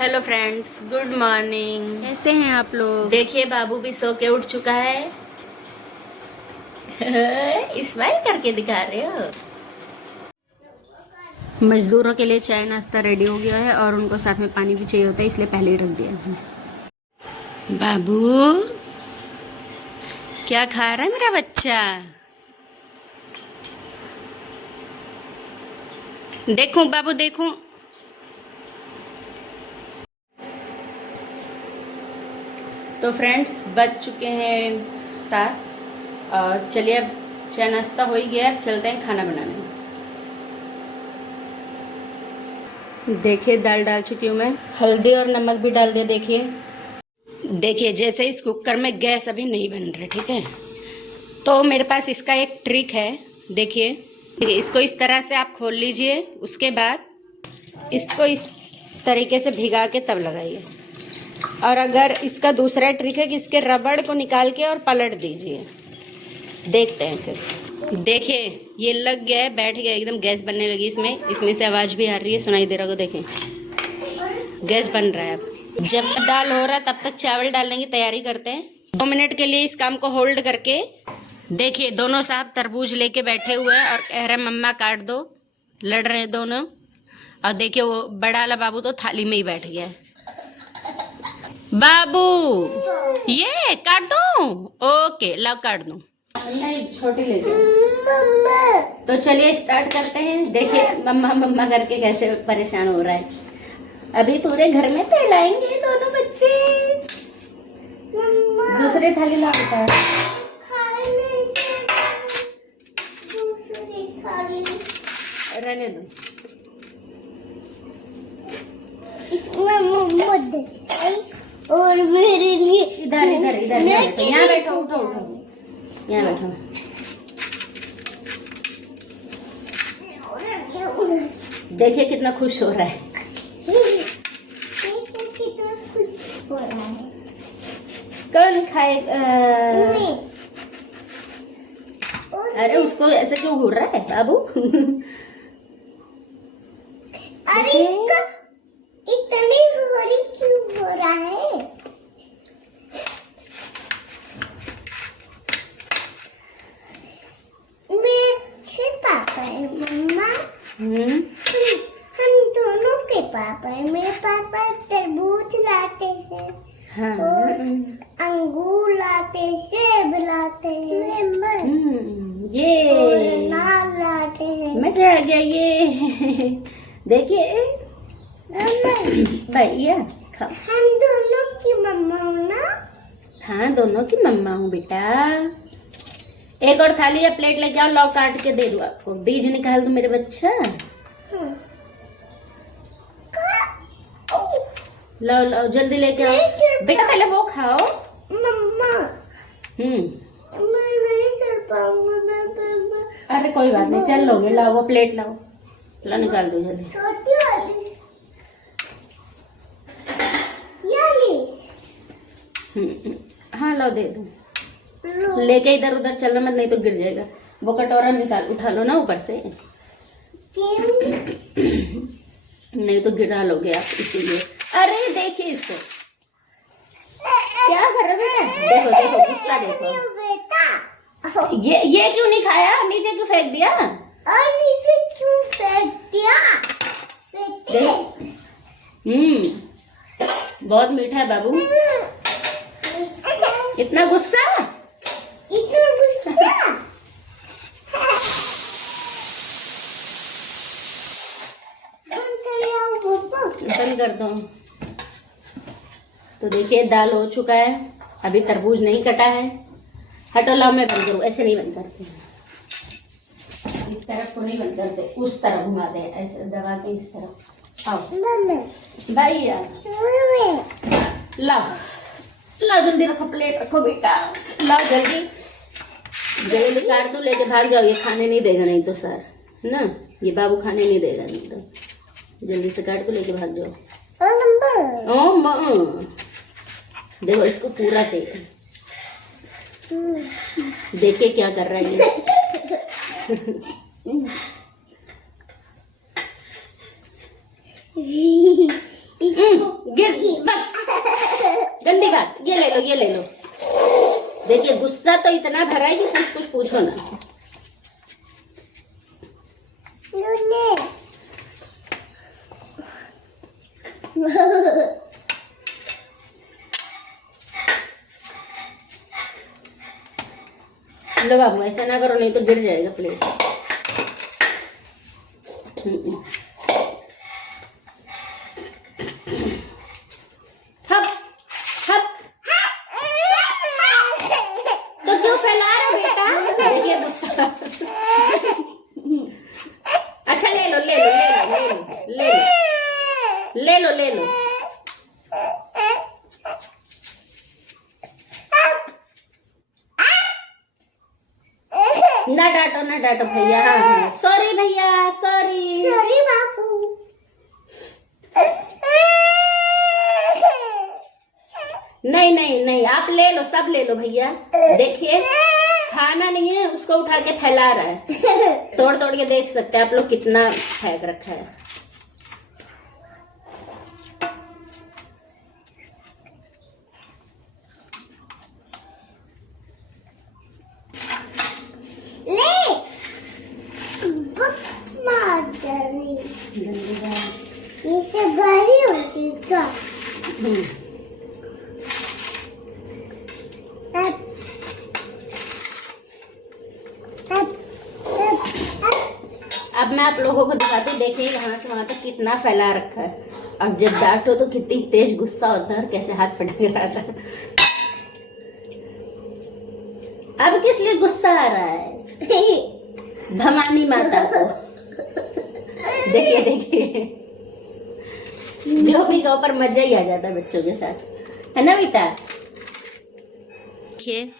Hello friends, good morning. कैसे हैं आप लोग? देखिए बाबू भी सो के उठ चुका है। स्माइल करके दिखा रहे हो। मजदूरों के लिए चाय नाश्ता रेडी हो गया है और उनको साथ में पानी भी चाहिए होता है, इसलिए पहले ही रख दिया है। बाबू क्या खा रहा है मेरा बच्चा? देखूं बाबू, देखूं। तो फ्रेंड्स, बज चुके हैं 7 और चलिए अब चाय नाश्ता हो ही गया, अब चलते हैं खाना बनाने। देखिए दाल डाल चुकी हूँ मैं, हल्दी और नमक भी डाल दिया। देखिए जैसे इस कुकर में गैस अभी नहीं बन रहा, ठीक है, तो मेरे पास इसका एक ट्रिक है। देखिए इसको इस तरह से आप खोल लीजिए, उसके बाद इसको इस तरीके से भिगा के तब लगाइए। और अगर इसका दूसरा ट्रिक है कि इसके रबड़ को निकाल के और पलट दीजिए। देखते हैं फिर। देखिए ये लग गया है, बैठ गया एकदम, गैस बनने लगी इसमें से आवाज़ भी आ रही है, सुनाई दे रहा होगा। देखें गैस बन रहा है। अब जब दाल हो रहा है तब तक चावल डालने की तैयारी करते हैं। 2 मिनट के लिए इस काम को होल्ड करके। देखिए दोनों साहब तरबूज लेके बैठे हुए हैं और कह रहे मम्मा काट दो, लड़ रहे हैं दोनों। और देखिए वो बड़ा वाला बाबू तो थाली में ही बैठ गया है। बाबू ये काट दो, ओके लाओ काट दो। नहीं छोटी ले जाओ। तो चलिए स्टार्ट करते हैं। देखिए मम्मा मम्मा करके कैसे परेशान हो रहा है। अभी पूरे घर में फैलाएंगे दोनों बच्चे। दूसरे थाली ला बेटा। रहने दो। और मेरे लिए इधर इधर इधर यहाँ बैठो, उठो उठो, यहाँ बैठो। देखिए कितना खुश हो रहा है। कितना खुश हो रहा है। कौन खाएगा? अरे उसको ऐसे क्यों घूर रहा है बाबू? अरे इसका इतनी होरी क्यों हो रहा है? मेरे पापा है मम्मा। हम दोनों के पापा है। मेरे पापा तरबूज लाते हैं, हाँ। और अंगूर लाते, सेब लाते हैं, ये और अनार लाते हैं। मजा आ गया ये। देखिए भैया खाओ। हम दोनों की मम्मा हूँ ना? हाँ दोनों की मम्मा हूँ बेटा। एक और थाली या प्लेट लेके आओ, लाओ काट के दे दो आपको। बीज निकाल दो मेरे बच्चा। लाओ लाओ जल्दी लेके आओ बेटा, पहले वो खाओ। मम्मा मैं नहीं चल पाऊंगा। अरे कोई बात नहीं, चल लोगे। लाओ वो प्लेट लाओ, ला निकाल दो जल्दी। छोटी वाली हाँ लाओ दे दो। लेके इधर उधर चलना मत, नहीं तो गिर जाएगा। वो कटोरा निकाल, उठा लो ना ऊपर से। नहीं तो गिरा लोगे आप, इसीलिए। अरे देखिए इसको क्या कर रहे हो बेटा। देखो देखो गुस्सा देखो। ये क्यों नहीं खाया, नीचे क्यों फेंक दिया? और नीचे क्यों फेंक दिया? बहुत मीठा है बाबू। इतना गुस्सा, इतना गुस्सा। बंद कर दो। तो देखिए दाल हो चुका है, अभी तरबूज नहीं कटा है। हटो लाओ मैं बंद करूँ। ऐसे नहीं बंद करते, इस तरफ को नहीं बंद करते, उस तरफ घुमाते हैं, ऐसे दबा के इस तरफ। आओ भैया, लाओ लाओ जल्दी रखो, प्लेट रखो बेटा, लाओ जल्दी जल्दी काट दो, लेके भाग जाओ। ये खाने नहीं देगा नहीं तो सर ना, ये बाबू खाने नहीं देगा नहीं तो। जल्दी से काट दो, लेके भाग जाओ। ओ माँ, देखो इसको पूरा चाहिए। देखिए क्या कर रहा है ये। इसको गिर मत, गंदी बात। ये ले लो, ये ले लो। देखिए गुस्सा तो इतना भरा है कि कुछ पूछो ना। लो बाबू, ऐसा ना करो नहीं तो गिर जाएगा प्लेट। हप हप। तो क्यों फैला रहे हो बेटा? देखिए गुस्सा। अच्छा ले लो, ले लो, ले लो, ले लो, ले लो, ले लो, ले लो। ना डांटो, ना डांटो भैया। हाँ, सॉरी भैया, सॉरी। सॉरी बापू। नहीं नहीं नहीं, आप ले लो, सब ले लो भैया। देखिए खाना नहीं है, उसको उठा के फैला रहा है। तोड़ तोड़ के देख सकते हैं आप लोग कितना फेंक रखा है। ये सब गाड़ी होती है क्या? अब मैं आप लोगों को दिखाती, देखिए वहां से वहां तक कितना फैला रखा है। और जब डांटो तो कितनी तेज गुस्सा होता है और कैसे हाथ पटक रहा था। अब किस लिए गुस्सा आ रहा है? भवानी माता को। देखिए देखिए, जो भी गाँव पर मजा ही आ जाता है बच्चों के साथ, है ना बेटा? देखिए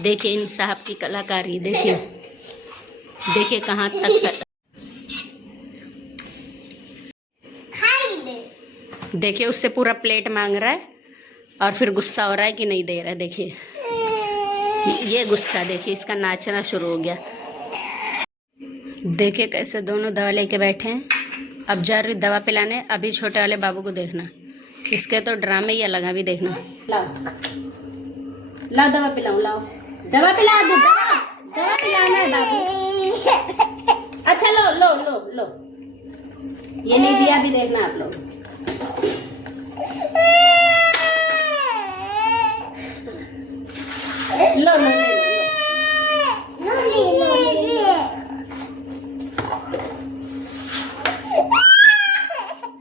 देखिए इन साहब की कलाकारी, देखिए देखिए कहाँ तक। देखिए उससे पूरा प्लेट मांग रहा है और फिर गुस्सा हो रहा है कि नहीं दे रहा है। देखिए ये गुस्सा, देखिए इसका नाचना शुरू हो गया। देखिए कैसे दोनों दवा लेके बैठे हैं। अब जा रही दवा पिलाने। अभी छोटे वाले बाबू को देखना, इसके तो ड्रामे ही अलग। अभी देखना। लाओ लाओ दवा पिलाऊं, लाओ दवा पिला दो। दवा पिलाना है बाबू। अच्छा लो लो लो लो, ये नहीं दिया, अभी देखना आप लोग। लो लो ले लो।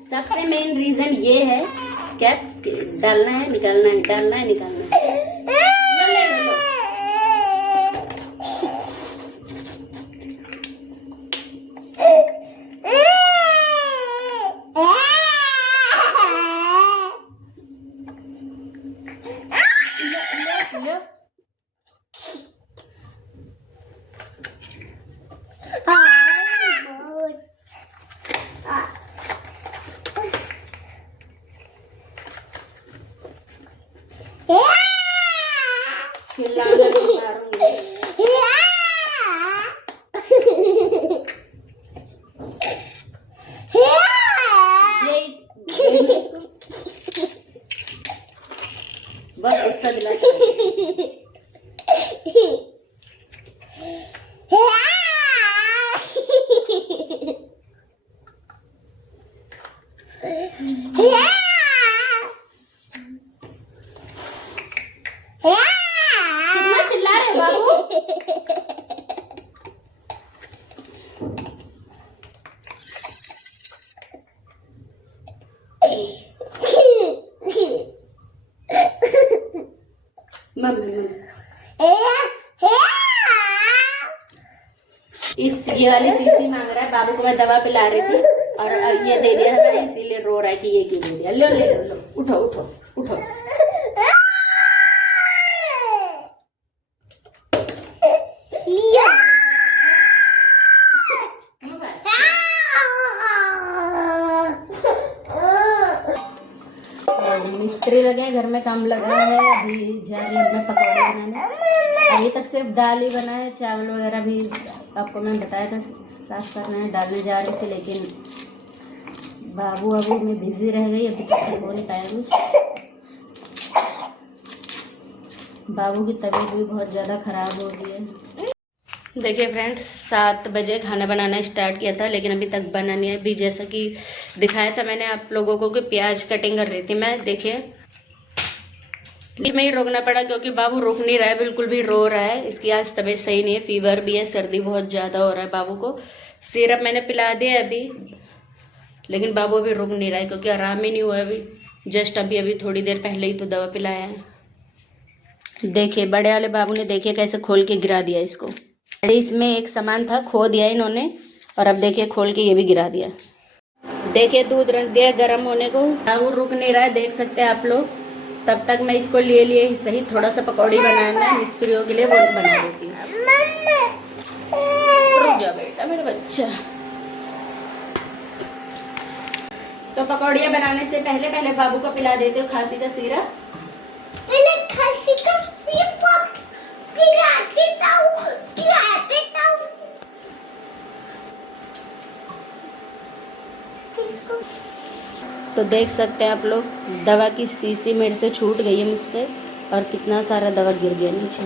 सबसे मेन रीजन ये है, कैप डालना है, निकालना है, डालना है, निकालना है। लो ले लो। बस गुस्सा दिलाता कितना चिल्ला रहे बाबू? इस ये वाली शीशी मांग रहा है। बाबू को मैं दवा पिला रही थी और ये दे दिया है, इसीलिए रो रहा है कि ये क्यों दे दिया। लो ले लो लो, उठो उठो उठो। मिस्त्री लगे हैं, घर में काम लगा है। अभी जा रही हूँ मैं पकौड़े बनाने। अभी तक सिर्फ दाल ही बना है, चावल वगैरह भी आपको मैं बताया था साफ करना है, डालने जा रही थी, लेकिन बाबू अबू में बिजी रह गई, अभी तक नहीं बोल पाया कुछ। बाबू की तबीयत भी बहुत ज़्यादा ख़राब हो रही है। देखिए फ्रेंड्स, 7 बजे खाना बनाना स्टार्ट किया था, लेकिन अभी तक बना नहीं है। अभी जैसा कि दिखाया था मैंने आप लोगों को कि प्याज कटिंग कर रही थी मैं। देखिए इसमें ही रोकना पड़ा क्योंकि बाबू रुक नहीं रहा है, बिल्कुल भी रो रहा है। इसकी आज तबीयत सही नहीं है, फीवर भी है, सर्दी बहुत ज़्यादा हो रहा है बाबू को। सिरप मैंने पिला दिया अभी, लेकिन बाबू अभी रुक नहीं रहा है क्योंकि आराम ही नहीं हुआ अभी। जस्ट अभी थोड़ी देर पहले ही तो दवा पिलाया है। देखिए बड़े वाले बाबू ने देखिए कैसे खोल के गिरा दिया इसको। इसमें एक सामान था, खो दिया इन्होंने, और अब देखिए खोल के ये भी गिरा दिया। देखिए दूध रख दिया गर्म होने को, बाबू रुक नहीं रहा है, देख सकते हैं आप लोग। तब तक मैं इसको लिए ही सही थोड़ा सा पकौड़ी बनाना है मिस्त्रियों के लिए, वो बना देती हूँ। रुक जा बेटा मेरा बच्चा। तो पकौड़ियाँ बनाने से पहले बाबू को पिला देते हो खांसी का सिरप। पहले खांसी का सिरप पिला देता हूँ। किसको? तो देख सकते हैं आप लोग, दवा की शीशी मेरे से छूट गई है मुझसे, और कितना सारा दवा गिर गया नीचे।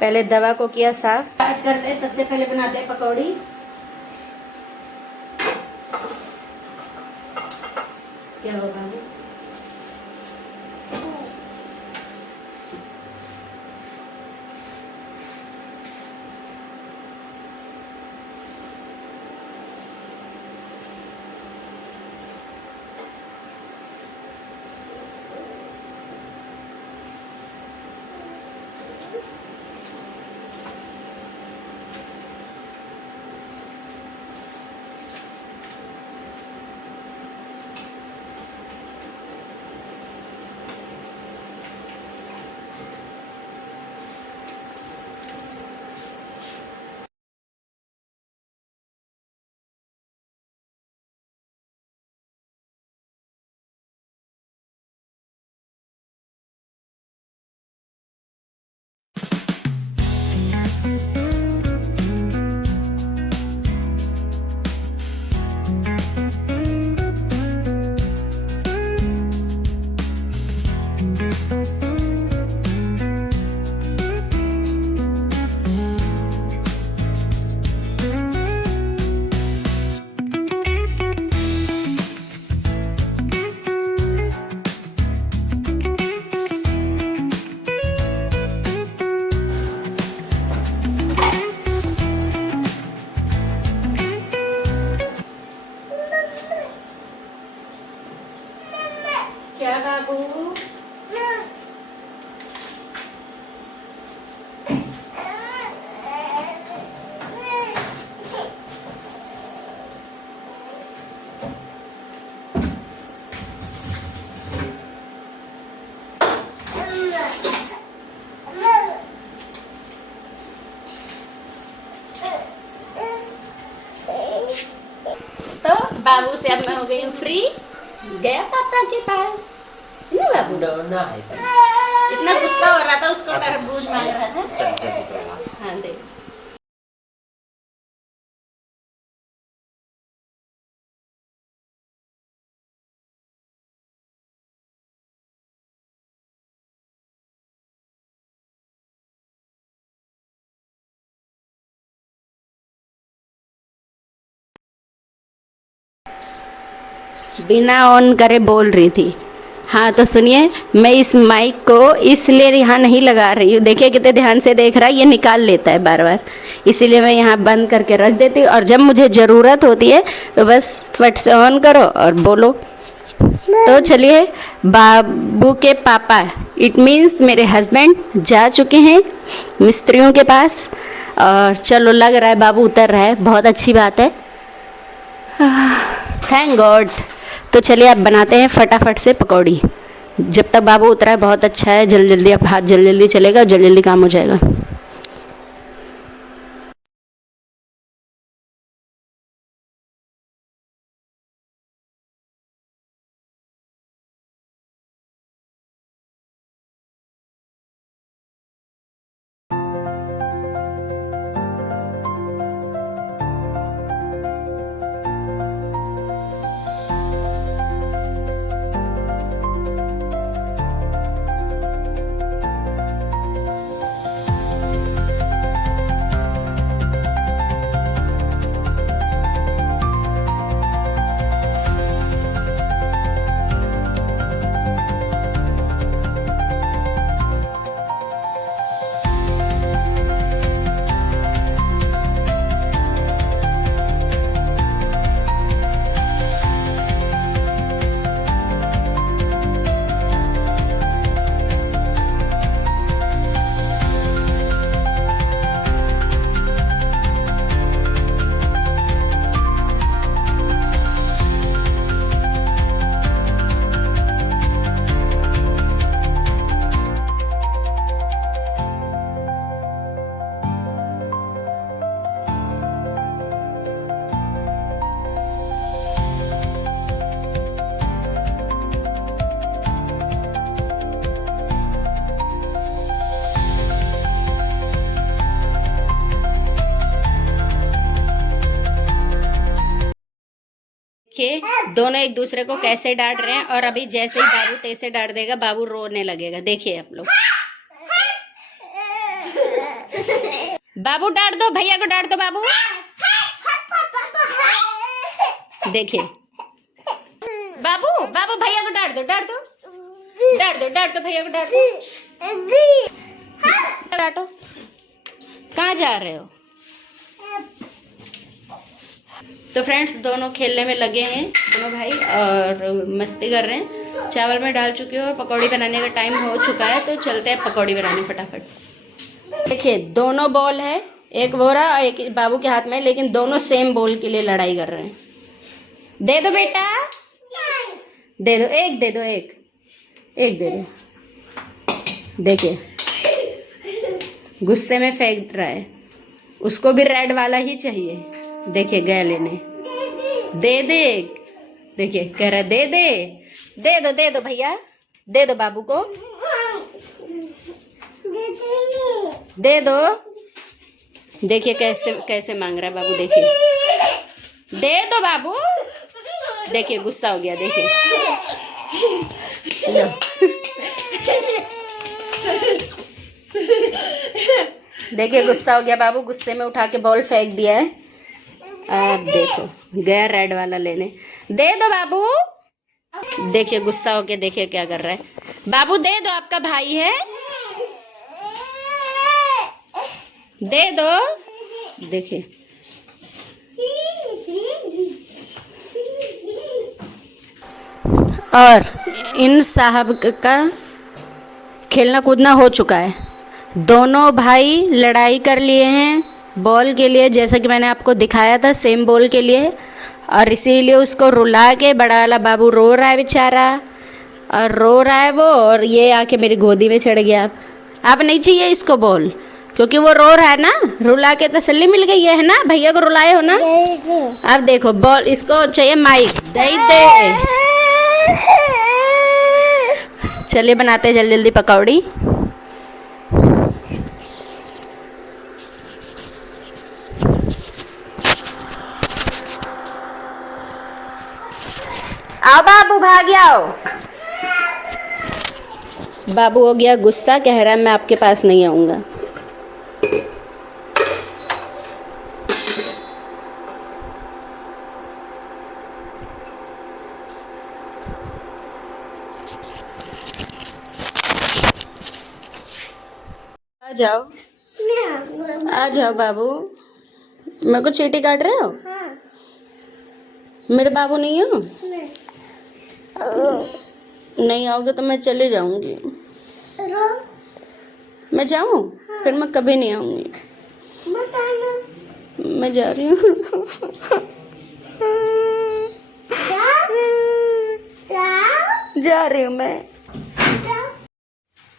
पहले दवा को किया साफ। स्टार्ट करते हैं, सबसे पहले बनाते हैं पकौड़ी। क्या होगा क्या बाबू? तो बाबू से अब मैं हो गई हूँ फ्री। गया पापा के पास ना बाबू? इतना गुस्सा हो रहा था, उसको तरबूज मांग रहा था। हाँ देख, बिना ऑन करे बोल रही थी। हाँ तो सुनिए, मैं इस माइक को इसलिए यहाँ नहीं लगा रही हूँ, देखिए कितने ध्यान से देख रहा है, ये निकाल लेता है बार बार, इसीलिए मैं यहाँ बंद करके रख देती हूँ। और जब मुझे ज़रूरत होती है तो बस फट से ऑन करो और बोलो। तो चलिए, बाबू के पापा इट मीन्स मेरे हस्बैंड जा चुके हैं मिस्त्रियों के पास, और चलो लग रहा है बाबू उतर रहा है, बहुत अच्छी बात है, थैंक गॉड। तो चलिए अब बनाते हैं फटाफट से पकौड़ी। जब तक बाबू उतरा है बहुत अच्छा है, जल्दी जल्दी अब हाथ जल्दी जल्दी चलेगा और जल्दी जल्दी काम हो जाएगा। देखिए दोनों एक दूसरे को कैसे डांट रहे हैं, और अभी जैसे ही बाबू तैसे डांट देगा बाबू रोने लगेगा। देखिए आप लोग, बाबू डांट दो, भैया को डांट दो बाबू। देखिए बाबू, बाबू भैया को डांट दो, डांट दो, डांट दो, डांट दो भैया को, डांट दो, डांटो। कहाँ जा रहे हो? तो फ्रेंड्स दोनों खेलने में लगे हैं, दोनों भाई, और मस्ती कर रहे हैं। चावल में डाल चुके हो और पकौड़ी बनाने का टाइम हो चुका है, तो चलते हैं पकौड़ी बनाने फटाफट। देखिए दोनों बॉल है, एक बोरा और एक बाबू के हाथ में, लेकिन दोनों सेम बॉल के लिए लड़ाई कर रहे हैं। दे दो बेटा, दे दो, एक दे दो, एक दे दो। देखिए गुस्से में फेंक रहा है, उसको भी रेड वाला ही चाहिए। देखिए गया लेने, दे दे, देखिए कह रहा है दे दे, दे दो भैया, दे दो बाबू को, दे दो। देखिए कैसे कैसे मांग रहा है बाबू, देखिए दे दो बाबू। देखिए गुस्सा हो गया, देखिए लो। देखिए गुस्सा हो गया बाबू, गुस्से में उठा के बॉल फेंक दिया है। अब देखो गया रेड वाला लेने, दे दो बाबू। देखिए गुस्सा हो के, देखिए क्या कर रहा है बाबू, दे दो, आपका भाई है, दे दो। देखिए और इन साहब का खेलना कूदना हो चुका है। दोनों भाई लड़ाई कर लिए हैं बॉल के लिए, जैसा कि मैंने आपको दिखाया था, सेम बॉल के लिए, और इसीलिए उसको रुला के बड़ा वाला बाबू रो रहा है बेचारा, और रो रहा है वो, और ये आके मेरी गोदी में चढ़ गया। आप नहीं चाहिए इसको बॉल, क्योंकि वो रो रहा है ना, रुला के तसल्ली मिल गई है ना, भैया को रुलाए हो ना। अब देखो बॉल, इसको चाहिए माइक, दे दे। चलिए बनाते हैं जल्दी जल्दी पकौड़ी। आओ बाबू, भाग आओ। बाबू हो गया गुस्सा, कह रहा है मैं आपके पास नहीं आऊंगा। आ जाओ, आ जाओ बाबू। मेरे को चींटी काट रहे हो? मेरे बाबू नहीं हो? नहीं आओगे तो मैं चले जाऊंगी। मैं जाऊं? फिर मैं कभी नहीं आऊंगी। मैं जा रही हूँ। जा रही हूँ मैं।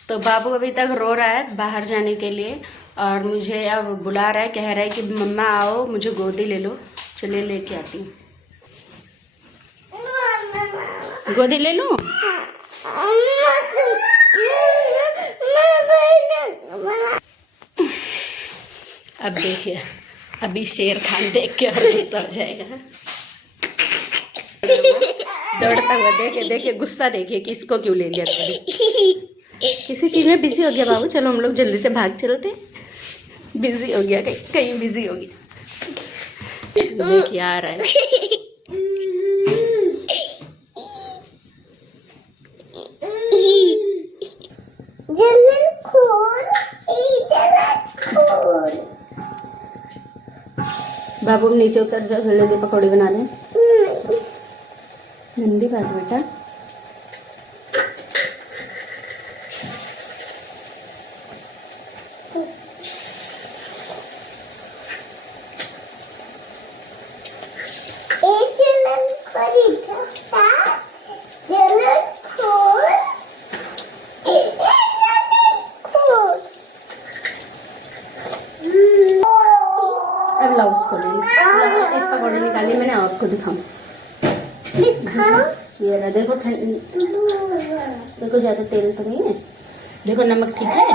तो बाबू अभी तक रो रहा है बाहर जाने के लिए, और मुझे अब बुला रहा है, कह रहा है कि मम्मा आओ मुझे गोदी ले लो। चलिए लेके आती हूँ। गोदी ले लूं? अब देखिए, अभी शेर खान देख के और गुस्सा हो जाएगा। दौड़ता हुआ, देखिए देखिए गुस्सा, देखिए कि इसको क्यों ले लिया। किसी चीज में बिजी हो गया बाबू, चलो हम लोग जल्दी से भाग चलते। बिजी हो गया, कहीं बिजी हो गया। देखिए आ रहा है। बाबू नीचे उतर जाओ, जल्दी पकौड़ी बना दें। हिंदी बात बेटा। अब लाओ उसको ले लो। एक पकौड़ी निकाली मैंने, आपको दिखाऊं। ये रहा, देखो देखो ज़्यादा तेल तो नहीं है। देखो नमक ठीक है,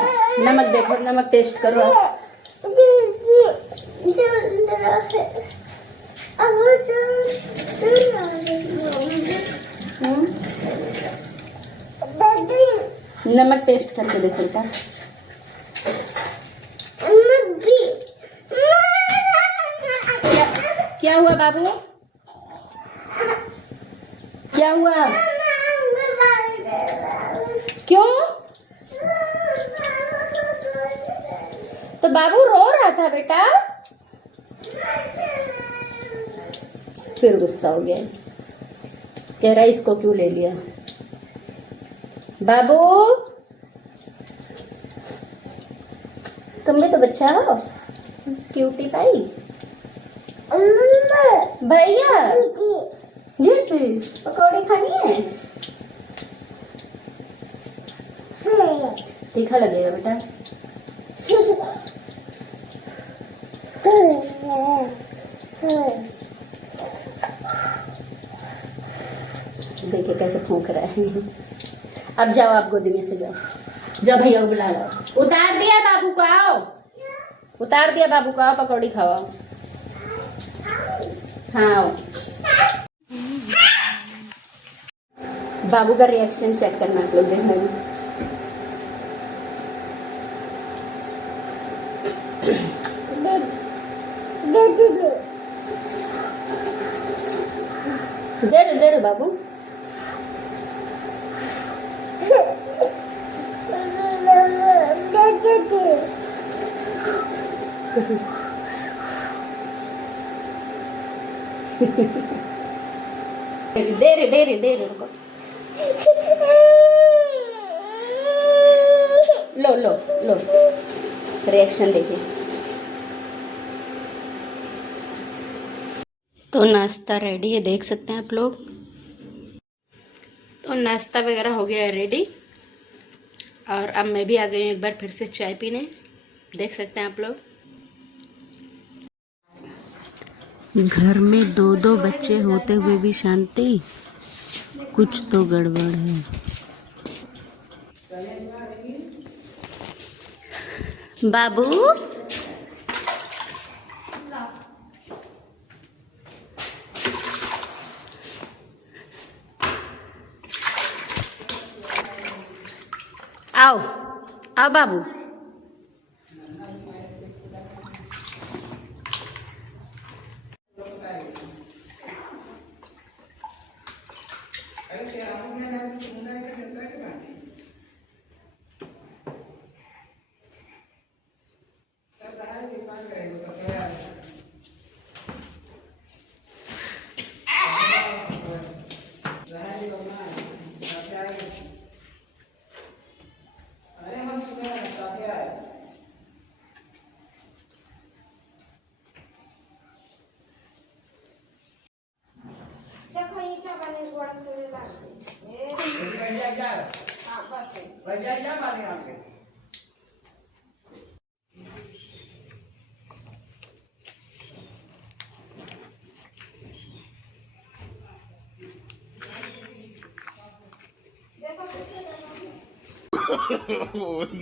नमक देखो, नमक टेस्ट करो आप। नमक टेस्ट करके देख सकता। क्या हुआ बाबू? क्या हुआ? क्यों? तो बाबू रो रहा था बेटा, फिर गुस्सा हो गया, कह रहा इसको क्यों ले लिया। बाबू तुम भी तो बच्चा हो, क्यूटी पाई भैया। जी पकौड़ी खानी है? तीखा लगेगा बेटा। देखिए कैसे फूंक रहा है। अब जाओ, आप गोदी में से जाओ, जाओ भैया को बुला लो। उतार दिया बाबू को, आओ उतार दिया बाबू को, आओ पकौड़ी खाओ। हाँ आओ। बाबू का रिएक्शन चेक करना आप लोग, देखना। दे दो बाबू। दे रहे रुको। लो रिएक्शन देखिए। तो नाश्ता रेडी है, देख सकते हैं आप लोग। तो नाश्ता वगैरह हो गया है रेडी, और अब मैं भी आ गई हूँ एक बार फिर से चाय पीने, देख सकते हैं आप लोग। घर में 2 बच्चे होते हुए भी शांति, कुछ तो गड़बड़ है। बाबू आओ आओ बाबू।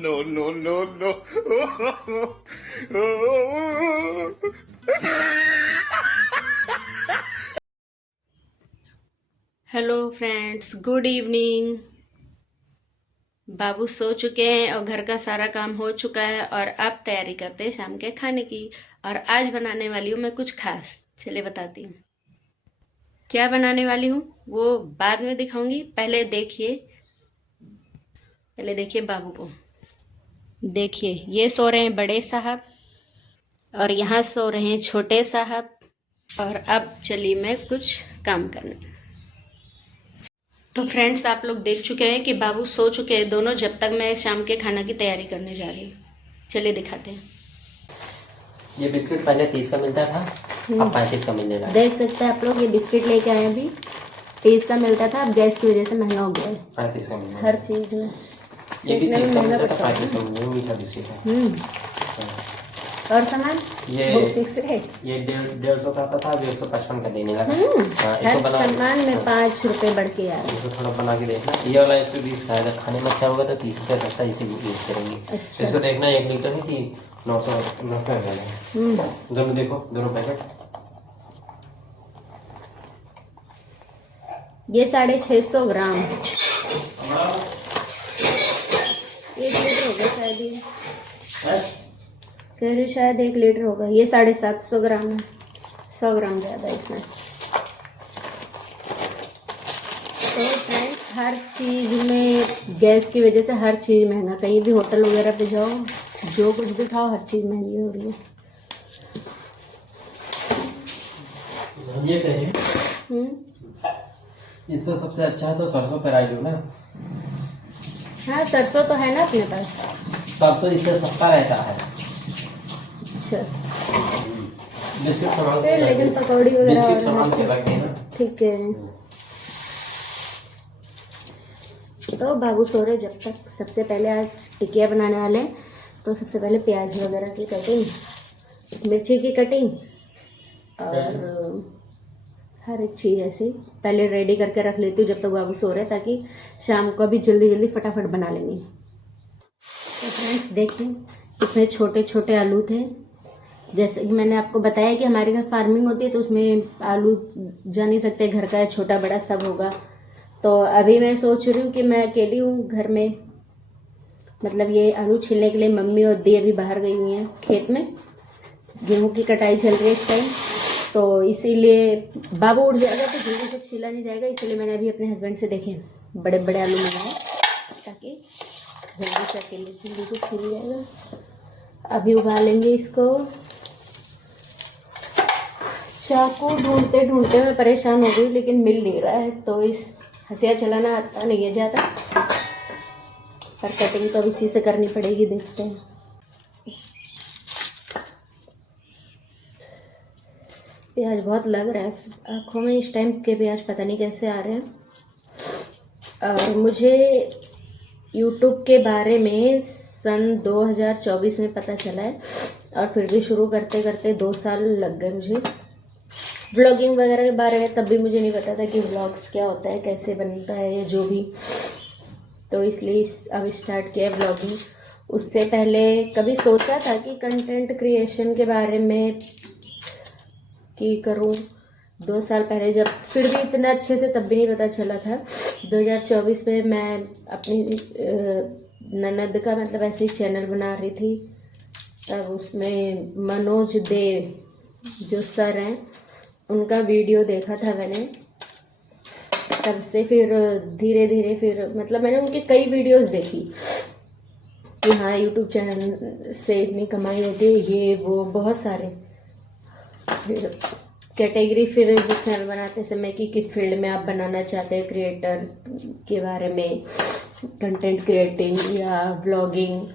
No. Hello friends, good evening. बाबू सो चुके हैं और घर का सारा काम हो चुका है, और अब तैयारी करते हैं शाम के खाने की। और आज बनाने वाली हूँ मैं कुछ खास, चलिए बताती हूँ क्या बनाने वाली हूँ, वो बाद में दिखाऊंगी। पहले देखिए बाबू को। देखिए ये सो रहे हैं बड़े साहब, और यहाँ सो रहे हैं छोटे साहब। और अब चलिए मैं कुछ काम करने। तो फ्रेंड्स, आप लोग देख चुके हैं कि बाबू सो चुके हैं दोनों, जब तक मैं शाम के खाना की तैयारी करने जा रही हूँ। चलिए दिखाते हैं। ये बिस्किट पहले 30 का मिलता था, अब 35 का मिलने लगा। देख सकते हैं आप लोग, ये बिस्किट लेके आए अभी। 30 का मिलता था, अब गैस की वजह से महंगा हो गया है 35 का मिलने हर चीज में। ये भी 30 का मिलता था, 35 का मिलने। मीठा बिस्किट है। और सामान ये फिक्स रेट, ये 150 का आता था, 155 का देने लगा। हर इसको बना सामान में 5 रुपए बढ़ के आ रहा है। इसको थोड़ा बना के देखना। ये वाला 120 का है, अगर खाने में अच्छा होगा तो 30 रुपये लगता है, इसी यूज करेंगे। अच्छा। इसको देखना 1 लीटर नहीं थी, 990 दोनों देखो, दोनों पैकेट ये 650 ग्राम, 1 लीटर होगा शायद ये, कह रही हूँ शायद 1 लीटर होगा। ये 750 ग्राम है, 100 ग्राम ज़्यादा है इसमें। तो फ्रेंड्स, हर चीज़ में गैस की वजह से हर चीज़ महंगा। कहीं भी होटल वगैरह पे जाओ, जो कुछ भी खाओ, हर चीज़ महंगी हो रही है। ये कहें इससे सबसे अच्छा है तो सरसों पेराई लो ना। हाँ, सरसों तो है ना अपने पास। सरसों इससे सस्ता रहता है। अच्छा, बिस्किट सामान फिर लेकिन पकौड़ी बिस्किट वगैरह सामान और के रख देना। ठीक है। तो बाबू सो रहे जब तक सबसे पहले आज टिकिया बनाने वाले हैं, तो सबसे पहले प्याज वगैरह की कटिंग, मिर्ची की कटिंग और हर एक चीज़ ऐसे पहले रेडी करके रख लेती हूँ जब तक बाबू सो रहे, ताकि शाम को भी जल्दी जल्दी फटाफट बना लेंगे। तो फ्रेंड्स देखिए, इसमें छोटे छोटे आलू थे। जैसे कि मैंने आपको बताया कि हमारे घर फार्मिंग होती है, तो उसमें आलू जा नहीं सकते, घर का है, छोटा बड़ा सब होगा। तो अभी मैं सोच रही हूँ कि मैं अकेली हूँ घर में, मतलब ये आलू छीलने के लिए मम्मी और दी अभी बाहर गई हुई हैं खेत में, गेहूँ की कटाई चल रही है इस टाइम। तो इसीलिए बाबू उठ जाएगा तो जल्दी से छीला नहीं जाएगा, इसलिए मैंने अभी अपने हस्बैंड से देखे बड़े बड़े आलू मंगाए, ताकि जल्दी से अकेले जल्दी से छील जाएगा। अभी उबालेंगे इसको। चाकू ढूंढते ढूंढते मैं परेशान हो गई, लेकिन मिल नहीं रहा है। तो इस हंसिया चलाना आता नहीं है ज़्यादा, पर कटिंग तो अब इसी से करनी पड़ेगी, देखते हैं। प्याज बहुत लग रहा है आँखों में इस टाइम के, प्याज पता नहीं कैसे आ रहे हैं। और मुझे YouTube के बारे में सन 2024 में पता चला है, और फिर भी शुरू करते करते 2 साल लग गए मुझे। व्लॉगिंग वगैरह के बारे में तब भी मुझे नहीं पता था कि व्लॉग्स क्या होता है, कैसे बनता है, या जो भी। तो इसलिए अब स्टार्ट किया व्लॉगिंग। उससे पहले कभी सोचा था कि कंटेंट क्रिएशन के बारे में कि करूं, 2 साल पहले, जब फिर भी इतना अच्छे से तब भी नहीं पता चला था। 2024 में मैं अपनी ननद का मतलब ऐसे ही चैनल बना रही थी, तब उसमें मनोज देव जो सर हैं उनका वीडियो देखा था मैंने। तब से फिर धीरे धीरे फिर मतलब मैंने उनकी कई वीडियोस देखी कि हाँ यूट्यूब चैनल से इतनी कमाई होती है, ये वो बहुत सारे। फिर कैटेगरी फिर जो चैनल बनाते समय कि किस फील्ड में आप बनाना चाहते हैं, क्रिएटर के बारे में, कंटेंट क्रिएटिंग या व्लॉगिंग।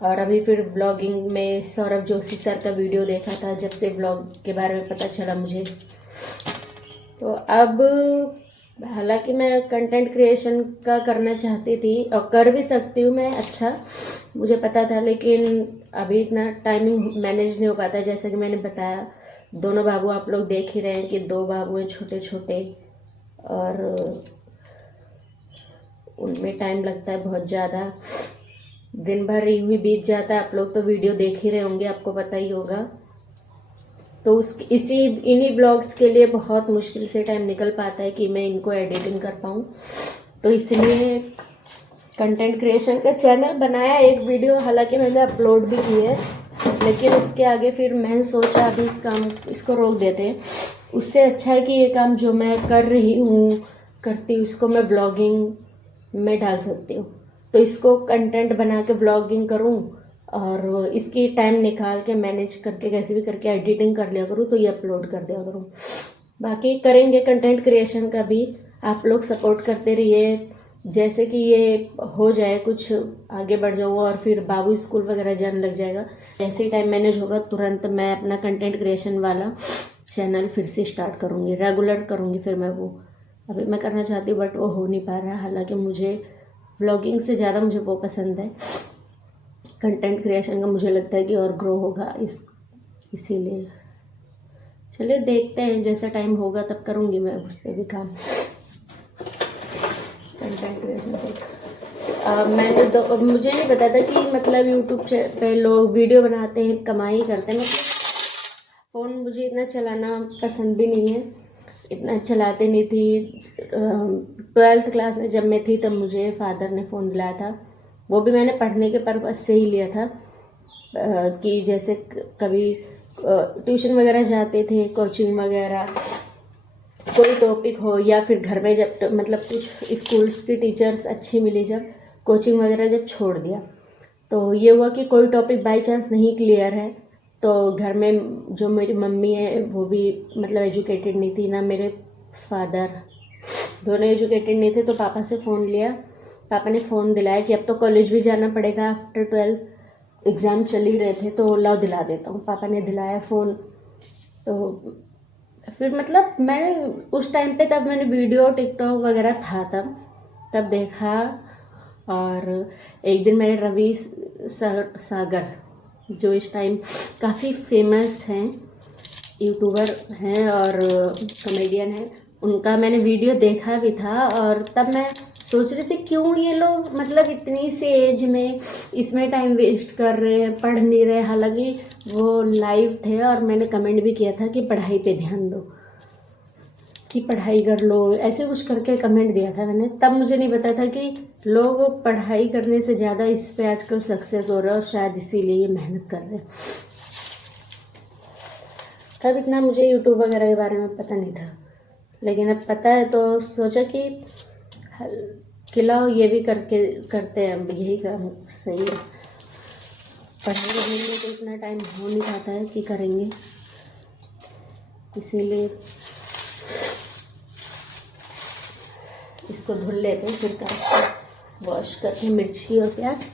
और अभी फिर व्लॉगिंग में सौरभ जोशी सर का वीडियो देखा था, जब से व्लॉग के बारे में पता चला मुझे। तो अब हालांकि मैं कंटेंट क्रिएशन का करना चाहती थी और कर भी सकती हूँ मैं, अच्छा मुझे पता था, लेकिन अभी इतना टाइमिंग मैनेज नहीं हो पाता। जैसे कि मैंने बताया, दोनों बाबू आप लोग देख ही रहे हैं कि 2 बाबू हैं छोटे छोटे, और उनमें टाइम लगता है बहुत ज़्यादा, दिन भर यूं ही बीत जाता है। आप लोग तो वीडियो देख ही रहे होंगे, आपको पता ही होगा। तो इन्हीं ब्लॉग्स के लिए बहुत मुश्किल से टाइम निकल पाता है कि मैं इनको एडिटिंग कर पाऊँ। तो इसलिए कंटेंट क्रिएशन का चैनल बनाया, एक वीडियो हालांकि मैंने अपलोड भी की है, लेकिन उसके आगे फिर मैंने सोचा अभी इसको रोक देते हैं। उससे अच्छा है कि ये काम जो मैं कर रही हूँ करती हूँ, इसको मैं ब्लॉगिंग में डाल सकती हूँ। तो इसको कंटेंट बना के ब्लॉगिंग करूँ, और इसकी टाइम निकाल के मैनेज करके कैसे भी करके एडिटिंग कर लिया करूँ, तो ये अपलोड कर दिया करूँ। बाकी करेंगे कंटेंट क्रिएशन का भी, आप लोग सपोर्ट करते रहिए। जैसे कि ये हो जाए, कुछ आगे बढ़ जाऊँ और फिर बाबू स्कूल वगैरह जाने लग जाएगा, जैसे ही टाइम मैनेज होगा तुरंत मैं अपना कंटेंट क्रिएशन वाला चैनल फिर से स्टार्ट करूँगी, रेगुलर करूँगी। फिर मैं वो अभी मैं करना चाहती हूँ, बट वो हो नहीं पा रहा है। हालांकि मुझे व्लॉगिंग से ज़्यादा मुझे वो पसंद है, कंटेंट क्रिएशन का मुझे लगता है कि और ग्रो होगा इसीलिए चलिए देखते हैं, जैसा टाइम होगा तब करूँगी मैं उस पर भी काम, कंटेंट क्रिएशन पे। मैंने तो मुझे नहीं पता था कि मतलब यूट्यूब पे लोग वीडियो बनाते हैं, कमाई करते हैं। मतलब फ़ोन मुझे इतना चलाना पसंद भी नहीं है, इतना चलाते नहीं थी। 12th क्लास में जब मैं थी तब मुझे फादर ने फ़ोन दिलाया था, वो भी मैंने पढ़ने के पर्पज़ से ही लिया था। कि जैसे कभी ट्यूशन वगैरह जाते थे, कोचिंग वगैरह, कोई टॉपिक हो, या फिर घर में जब मतलब कुछ स्कूल की टीचर्स अच्छी मिली, जब कोचिंग वगैरह जब छोड़ दिया तो ये हुआ कि कोई टॉपिक बाय चांस नहीं क्लियर है, तो घर में जो मेरी मम्मी है वो भी मतलब एजुकेटेड नहीं थी, ना मेरे फादर, दोनों एजुकेटेड नहीं थे। तो पापा से फ़ोन लिया, पापा ने फ़ोन दिलाया कि अब तो कॉलेज भी जाना पड़ेगा, आफ्टर 12 एग्ज़ाम चल ही रहे थे, तो लाओ दिला देता हूँ। पापा ने दिलाया फ़ोन। तो फिर मतलब मैंने उस टाइम पे, तब मैंने वीडियो टिकटॉक वगैरह था तब देखा। और एक दिन मैंने रवि सागर, जो इस टाइम काफ़ी फेमस हैं, यूट्यूबर हैं और कॉमेडियन हैं, उनका मैंने वीडियो देखा भी था। और तब मैं सोच रही थी क्यों ये लोग मतलब इतनी सी एज में इसमें टाइम वेस्ट कर रहे हैं, पढ़ नहीं रहे। हालांकि वो लाइव थे और मैंने कमेंट भी किया था कि पढ़ाई पे ध्यान दो, कि पढ़ाई कर लो, ऐसे कुछ करके कमेंट दिया था मैंने। तब मुझे नहीं पता था कि लोग पढ़ाई करने से ज़्यादा इस पे आजकल सक्सेस हो रहा है और शायद इसीलिए ये मेहनत कर रहे हैं। तब इतना मुझे यूट्यूब वगैरह के बारे में पता नहीं था, लेकिन अब पता है तो सोचा कि खिलाओ, ये भी करते हैं, अब यही काम सही है। पढ़ाई करने में तो इतना टाइम हो नहीं पाता है कि करेंगे, इसीलिए इसको धुल लेते हैं, फिर वॉश करके मिर्ची और प्याज।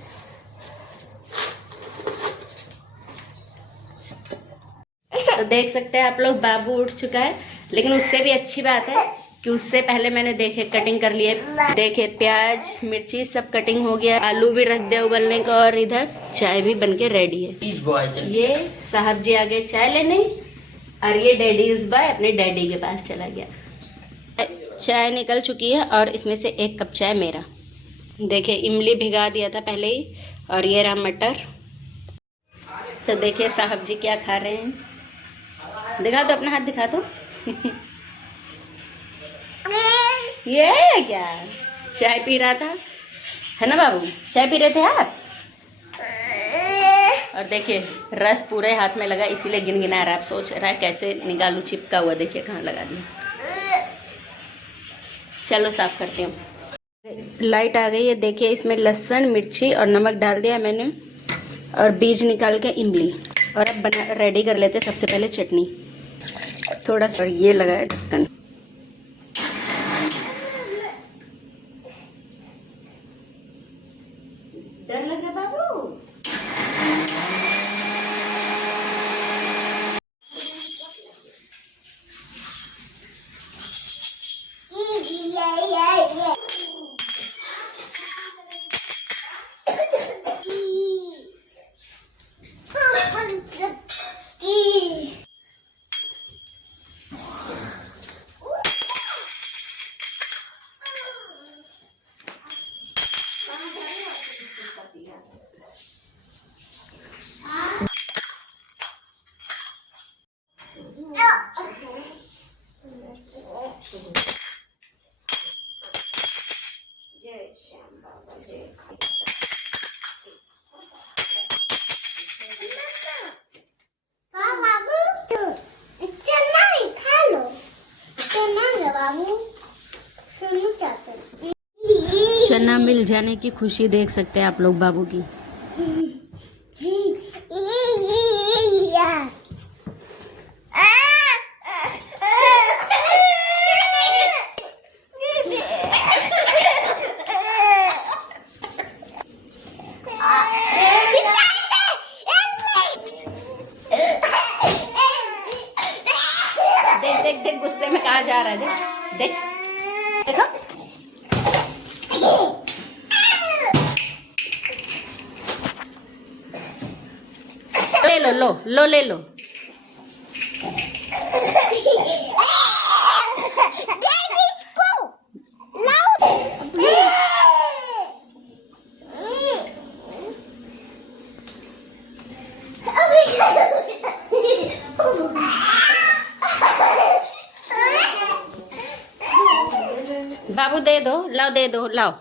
तो देख सकते हैं आप लोग, बाबू उठ चुका है, लेकिन उससे भी अच्छी बात है कि उससे पहले मैंने देखे कटिंग कर लिए। देखे प्याज मिर्ची सब कटिंग हो गया, आलू भी रख दिया उबलने का, और इधर चाय भी बनके रेडी है। ये साहब जी आ गए चाय लेने, और ये डैडी इस बार अपने डैडी के पास चला गया। चाय निकल चुकी है और इसमें से 1 कप चाय मेरा। देखिए इमली भिगा दिया था पहले ही, और ये रहा मटर। तो देखिए साहब जी क्या खा रहे हैं, दिखा दो अपना हाथ, दिखा दो। ये क्या चाय पी रहा था, है ना बाबू, चाय पी रहे थे आप। और देखिए रस पूरे हाथ में लगा, इसीलिए गिनगिना रहा है। आप सोच रहा है कैसे निकालू, चिपका हुआ, देखिए कहाँ लगा दिया। चलो साफ करती हूँ। लाइट आ गई है, देखिए इसमें लहसुन मिर्ची और नमक डाल दिया मैंने, और बीज निकाल के इमली। और अब बना रेडी कर लेते सबसे पहले चटनी। थोड़ा सा ये लगाया ढक्कन। डर लग रहा बाबू, चना मिल जाने की खुशी देख सकते हैं आप लोग बाबू की। देख देख देख गुस्से में कहाँ जा रहा है, देख देख देखो। ले लो लो लो ले लो। लाओ दे दो, लाओ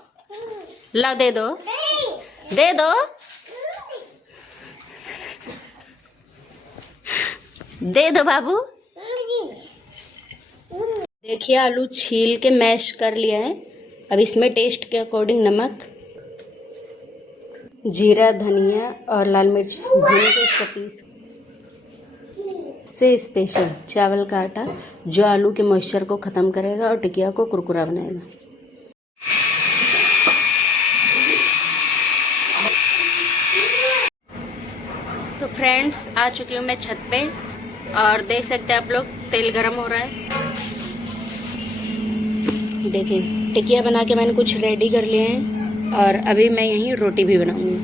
लाओ दे दो, दे दो, दे दो बाबू। देखिए आलू छील के मैश कर लिया है। अब इसमें टेस्ट के अकॉर्डिंग नमक, जीरा, धनिया और लाल मिर्च भून के इसको पीस से स्पेशल चावल का आटा जो आलू के मॉइस्चर को ख़त्म करेगा और टिकिया को कुरकुरा बनाएगा। तो फ्रेंड्स आ चुकी हूँ मैं छत पे और देख सकते हैं आप लोग तेल गरम हो रहा है। देखिए टिकिया बना के मैंने कुछ रेडी कर लिए हैं और अभी मैं यहीं रोटी भी बनाऊंगी।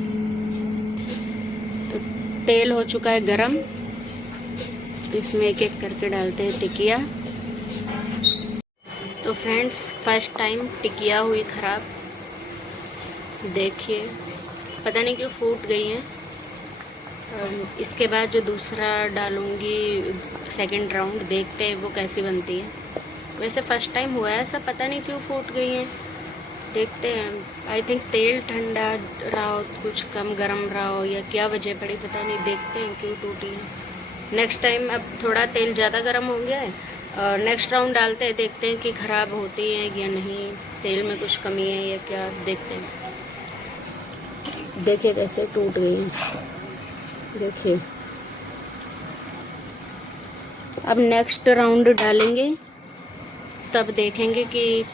तो तेल हो चुका है गरम, तो इसमें एक एक करके डालते हैं टिकिया। तो फ्रेंड्स फर्स्ट टाइम टिकिया हुई ख़राब, देखिए पता नहीं क्यों फूट गई हैं। इसके बाद जो दूसरा डालूंगी सेकंड राउंड, देखते हैं वो कैसी बनती है। वैसे फर्स्ट टाइम हुआ है ऐसा, पता नहीं क्यों फूट गई हैं, देखते हैं। आई थिंक तेल ठंडा रहा हो, कुछ कम गरम रहा हो या क्या वजह पड़ी पता नहीं, देखते हैं क्यों टूटी है। नेक्स्ट टाइम अब थोड़ा तेल ज़्यादा गरम हो गया है और नेक्स्ट राउंड डालते हैं, देखते हैं कि ख़राब होती है या नहीं, तेल में कुछ कमी है या क्या, देखते हैं। देखिए कैसे टूट गई है, देखिए। अब नेक्स्ट राउंड डालेंगे तब देखेंगे कि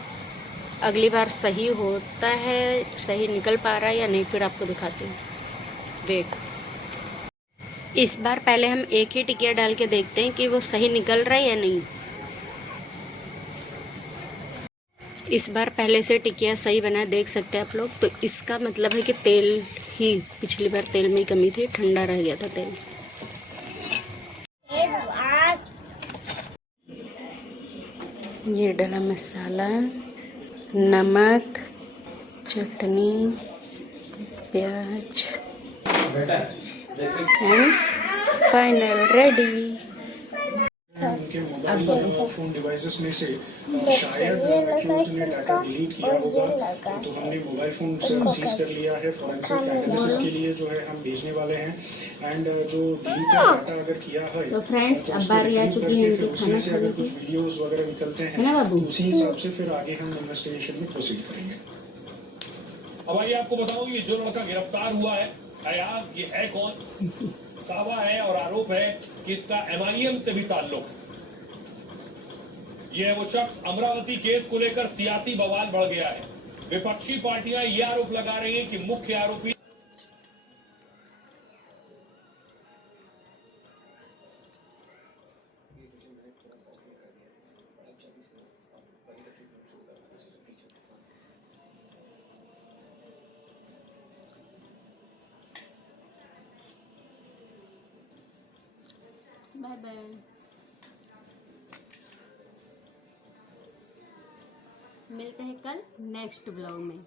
अगली बार सही होता है, सही निकल पा रहा है या नहीं, फिर आपको दिखाती हूँ। वेट, इस बार पहले हम एक ही टिकिया डाल के देखते हैं कि वो सही निकल रहा है या नहीं। इस बार पहले से टिकिया सही बना, देख सकते हैं आप लोग। तो इसका मतलब है कि तेल ही, पिछली बार तेल में ही कमी थी, ठंडा रह गया था तेल। ये डाला मसाला, नमक, चटनी, प्याज एंड फाइनल रेडी। उनके फोन डिवाइसेस में से शायद एक्यूज्ड ने डाटा डिलीट किया होगा, तो हमने मोबाइल फोन सीज कर लिया है। फॉरेंसिक एनालिसिस के लिए जो है हम भेजने वाले हैं। एंड जो डिलीट डाटा अगर किया है तो फ्रेंड्स अब बारी आ चुकी है इनके खाना खाने की, वीडियोस वगैरह निकलते हैं है ना बाबू? तो उसी हिसाब से फिर आगे हम इन्वेस्टिगेशन में प्रोसीड करेंगे। अब आइए आपको बताऊं, ये जो लड़का गिरफ्तार हुआ है अयाज, ये है कौन? दावा है और आरोप है कि इसका एमआईएम से भी ताल्लुक है। यह है वो शख्स, अमरावती केस को लेकर सियासी बवाल बढ़ गया है। विपक्षी पार्टियां ये आरोप लगा रही हैं कि मुख्य आरोपी बाय बाय। मिलते हैं कल नेक्स्ट ब्लॉग में।